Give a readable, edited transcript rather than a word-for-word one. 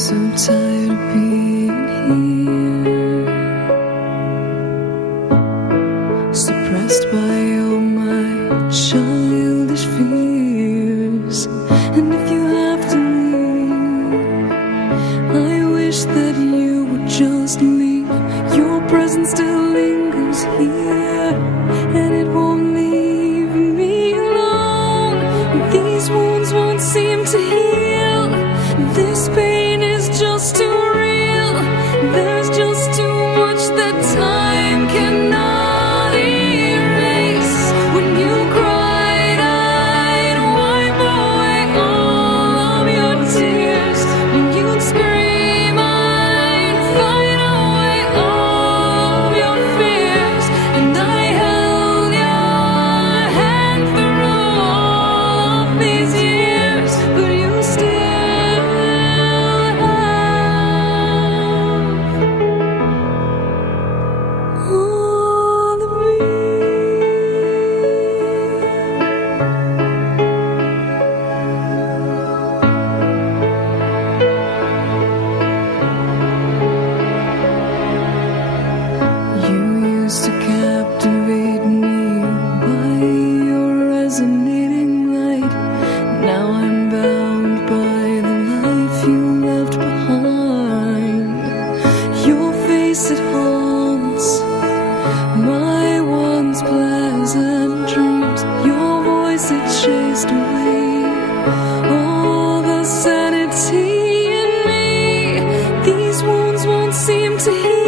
so tired of being here, suppressed by all my childish fears. And if you have to leave, I wish that you would just leave. Your presence still lingers here, and it won't leave me alone. These wounds won't seem to heal. This pain is just too real. There's just too much that time cannot erase. When you cried, I'd wipe away all of your tears. When you'd scream, I'd fight away all of your fears. And I held your hand through all of these years, but you still to captivate me by your resonating light. Now I'm bound by the life you left behind. Your face, it haunts my once pleasant dreams. Your voice, it chased away all the sanity in me. These wounds won't seem to heal.